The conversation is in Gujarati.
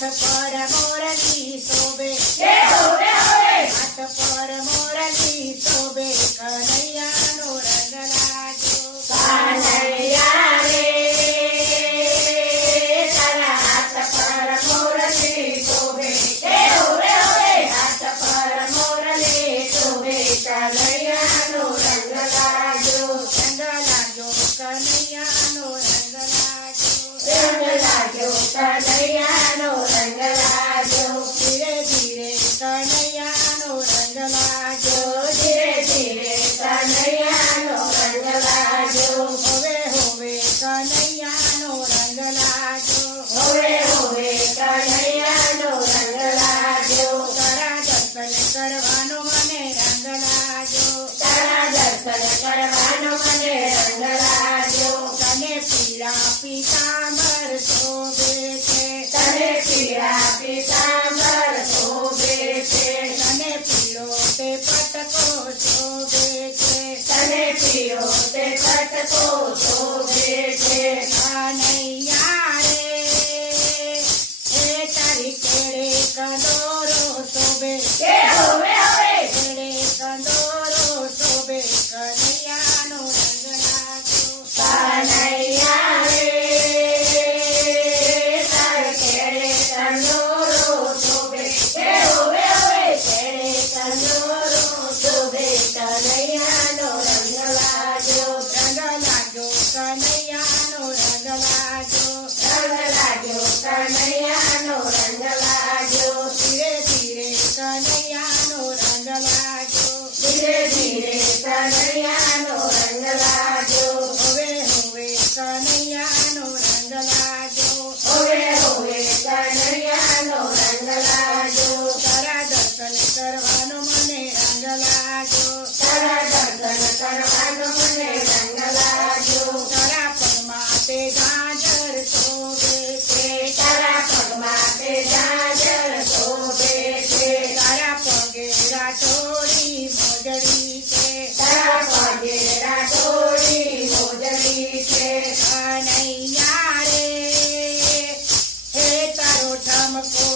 પર મોરલી શોભે હે હોવે હોવે હાથ પર મોરલી શોભે કનૈયાનો રંગ લાગ્યો કાનૈયા રે તારા હાથ પર મોરલી શોભે હે હોવે હોવે હાથ પર મોરલી શોભે કનૈયાનો રંગ લાગ્યો કનૈયાનો રંગ લાગ્યો કનૈયાનો રંગ લાગ્યો ધીરે ધીરે કનૈયાનો રંગ લાગ્યો ધીરે ધીરે કનૈયાનો રંગ લાગ્યો હોવે હોવે કનૈયાનો રંગ લાગ્યો હોવે હોવે કનૈયાનો રંગ લાગ્યો તારા દર્શન કરવાનો મને રંગ લાગ્યો તારા દર્શન કરવાનો મને રંગ લાગ્યો તને પીળા પીતાંબર શોભે છે તને પીળા પીતાંબર શોભે છે તને પીળો તે પટકો શોભે છે તને પીળો તે પટકો શોભે છે કનૈયા રે એ તારી કેળે કંદોરો શોભે હે હોવે હોવે કેળે કંદોરો શોભે કનૈયાનો રંગ લાગ્યો કનૈયા રે તારે કેળે કંદોરો શોભે હે હોવે હોવે કેળે કંદોરો શોભે કનૈયાનો રંગ લાગ્યો કનૈયાનો રંગ લાગ્યો કનૈયાનો રંગ લાગ્યો ધીરે ધીરે કનૈયાનો રંગ લાગ્યો ધીરે ધીરે કનૈયાનો રંગ લાગ્યો હોવે હોવે કનૈયાનો રંગ લાગ્યો હોવે હોવે કનૈયાનો રંગ લાગ્યો તારા દર્શન કરવાનો મને રંગ લાગ્યો તારા દર્શન કરવાનો મને રંગ લાગ્યો તારા પગમાં તે ગાજર શોભે છે તારા પગમાં તે ગાજર શોભે છે તારા પગે રાઠોડી મોજડી છે તારા પગે રાઠોડી મોજડી છે કનૈયા રે હે તારો ઠમકો